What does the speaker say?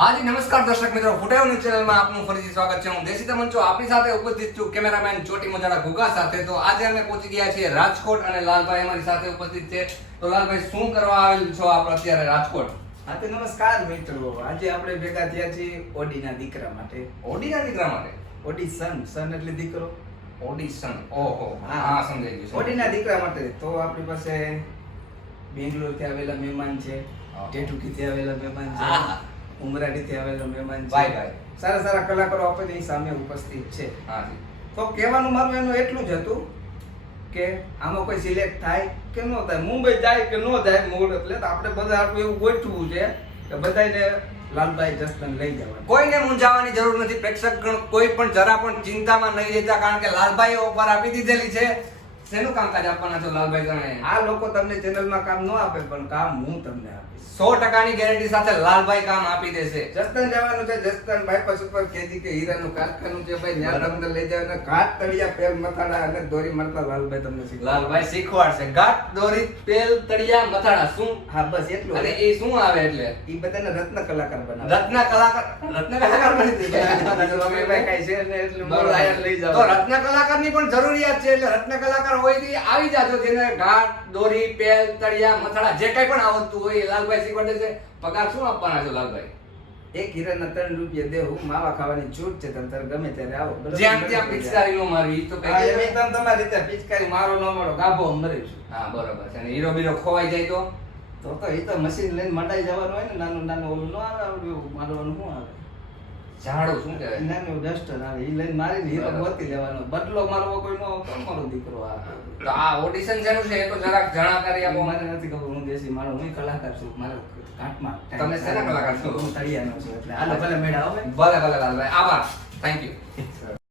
હાજી નમસ્કાર દર્શક મિત્રો, ફૂટેવ ન્યૂઝ ચેનલમાં આપનું ફરીથી સ્વાગત છે. હું દેશી તમન છું, આપણી સાથે ઉપસ્થિત છું કેમેરામેન ચોટી મજાડા ગુગા સાથે. તો આજે અમે પહોંચી ગયા છીએ રાજકોટ અને લાલભાઈ અમારી સાથે ઉપસ્થિત છે. તો લાલભાઈ, શું કરવા આવેલ છો આપ અત્યારે રાજકોટ? હા તો નમસ્કાર મિત્રો, આજે આપણે ભેગા થયા છીએ ઓડીના દીકરા માટે. ઓડીના દીકરા માટે? ઓડિશન, સન એટલે દીકરો. ઓડિશન, ઓહો, હા સમજાઈ ગયું. ઓડીના દીકરા માટે તો આપણી પાસે બેંગ્લોરથી આવેલા મહેમાન છે, ટેટુકીથી આવેલા મહેમાન છે, ઉમરાડીથી આવેલા મહેમાન છે. ભાઈ ભાઈ સારા સારા કલાકારો આપણી સામે ઉપસ્થિત છે. હાજી. તો કહેવાનું મારું એનું એટલું જ હતું કે આમાં કોઈ સિલેક્ટ થાય કે ન થાય, મુંબઈ જાય કે ન જાય મૂળ, એટલે તો આપણે બધા આપણું એવું ગોઠવું છે કે બધાને લાલભાઈ જસદન લઈ જવાના. કોઈને મૂંઝાવાની જરૂર નથી. પ્રેક્ષકગણ કોઈ પણ જરા પણ ચિંતામાં નહીં રહેતા, કારણ કે લાલભાઈ ઓફર આપી દીધેલી છે. શેનું કામકાજ આપવાના છો લાલભાઈ તમે? આ લોકો તમને ચેનલમાં કામ ન આપે પણ કામ હું તમને આપીશ. 100% ગેરંટી સાથે લાલભાઈ કામ આપી દેશે. જસદન જવાનું છે, જસદન બાયપાસ ઉપર કેજી કે હીરાનું કારખાનું છે ભાઈ, ત્યાં તમને લઈ જવાના. ઘાટ તળિયા પેલ મથાડા અને દોરી મળતા લાલભાઈ તમને શીખવાડશે. લાલભાઈ શીખવાડશે. ઘાટ દોરી પેલ તળિયા મથાડા. શું? હા બસ એટલું. અને એ શું આવે એટલે? ઈ બધાને રત્ન કલાકાર બનાવે. રત્ન કલાકાર બની દીધા. તમે કઈ છે ને એટલે મૂળ આયા લઈ જાઓ. તો રત્ન કલાકારની પણ જરૂરિયાત છે, એટલે રત્ન કલાકાર હોય તો આવી જાજો. જેને ઘાટ દોરી પેલ તળિયા મથાડા જે કઈ પણ આવડતું હોય એ લાલભાઈ શીખવાડે છે. પગાર શું આપવાના છો લાલભાઈ? એક હીરાના 3 રૂપિયા દેવું, માવા ખાવાની છૂટ છે, તમે ગમે ત્યારે આવો. જ્યાં ત્યાં પિચકારી નો મારવી તો હા, કઈ. એમ તમે તમારી રીતે પિચકારી મારો ન મારો ગાભો મરીશું. હા બરોબર છે. અને હીરો બીરો ખોવાઈ જાય તો તો એ તો મશીન લઈને મંડાઈ જવાનું હોય ને, નાનું નાનું ઓલું ન આવે, આવડું મારવાનું શું આવે, ઝાડો શું કહેવાય? નાનું ડસ્ટર આવે, ઈ લઈને મારીને હીરો ગોતી લેવાનો. બદલો મારવો કોઈ નો આવતો, મારો દીકરો આ. તો આ ઓડિશન જેનું છે એ તો જરાક જાણકારી આપો. મને નથી ખબર, હું દેશી મારો, હું કલાકાર છું, મારો ઘાટમાં તમે શેના કલાકાર છો? હું તળિયાનો છું, એટલે હાલો ભલે મેળા આવે. ભલે ભલે લાલભાઈ, આભાર, થેન્ક યુ.